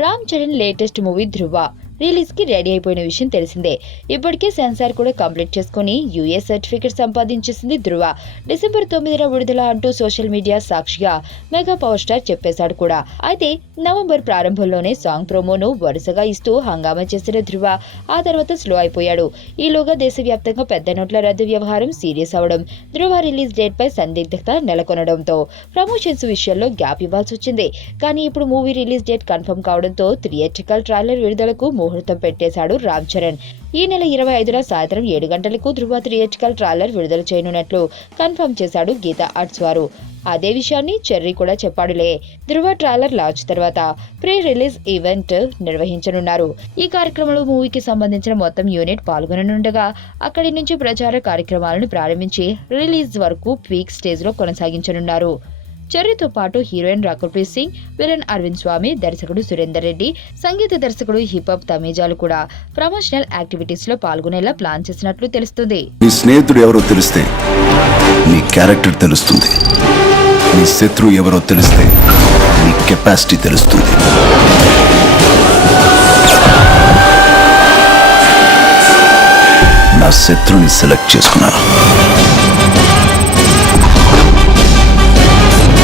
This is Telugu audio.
రామ్ చరణ్ లేటెస్ట్ మూవీ ధృవ రిలీజ్ కి రెడీ అయిపోయిన విషయం తెలిసిందే. ఇప్పటికే సెన్సార్ కూడా కంప్లీట్ చేసుకుని యుఎస్ సర్టిఫికెట్ సంపాదించేసింది ధృవ. డిసెంబర్ 9న విడుదల అంటూ సోషల్ మీడియా సాక్షిగా మెగా పవర్ స్టార్ చెప్పేశాడు కూడా. అయితే నవంబర్ ప్రారంభంలోనే సాంగ్ ప్రోమోను వరుసగా ఇస్తూ హంగామా చేసిన ధృవ ఆ తర్వాత స్లో అయిపోయాడు. ఈలోగా దేశవ్యాప్తంగా పెద్ద నోట్ల రద్దు వ్యవహారం సీరియస్ అవడం, ధృవ రిలీజ్ డేట్ పై సందిగ్ధత నెలకొనడంతో ప్రమోషన్స్ విషయంలో గ్యాప్ ఇవ్వాల్సి వచ్చింది. కానీ ఇప్పుడు మూవీ రిలీజ్ డేట్ కన్ఫర్మ్ కావడంతో థియేట్రికల్ ట్రైలర్ విడుదలకు ముహూర్తం పెట్టేశాడు రామ్ చరణ్. ఈ నెల 25న సాయంత్రం 7 గంటలకు ధృవ థియేట్రికల్ ట్రైలర్ విడుదల చేయనున్నట్లు కన్ఫర్మ్ చేశాడు గీతా ఆర్ట్స్ వారు. అదే విషయాన్ని చెర్రీ కూడా చెప్పాడులే. ధృవ ట్రైలర్ లాంచ్ తర్వాత ప్రీ రిలీజ్ ఈవెంట్ నిర్వహించనున్నారు. ఈ కార్యక్రమంలో మూవీకి సంబంధించిన మొత్తం యూనిట్ పాల్గొననుండగా అక్కడి నుంచి ప్రచార కార్యక్రమాలను ప్రారంభించి రిలీజ్ వరకు పీక్ స్టేజ్ లో కొనసాగించనున్నారు. చెర్రీతో పాటు హీరోయిన్ రకుల్ప్రీత్ సింగ్, విలన్ అరవింద్ స్వామి, దర్శకుడు సురేందర్ రెడ్డి, సంగీత దర్శకుడు హిప్ హాప్ తమీజాలు కూడా ప్రమోషనల్ యాక్టివిటీస్ లో పాల్గొనేలా ప్లాన్ చేసినట్లు తెలుస్తుంది. నీ స్నేహితుడు ఎవరో తెలిస్తే నీ క్యారెక్టర్ తెలుస్తుంది. నీ శత్రువు ఎవరో తెలిస్తే నీ కెపాసిటీ తెలుస్తుంది. నా శత్రుని సెలెక్ట్ చేసుకున్నాను.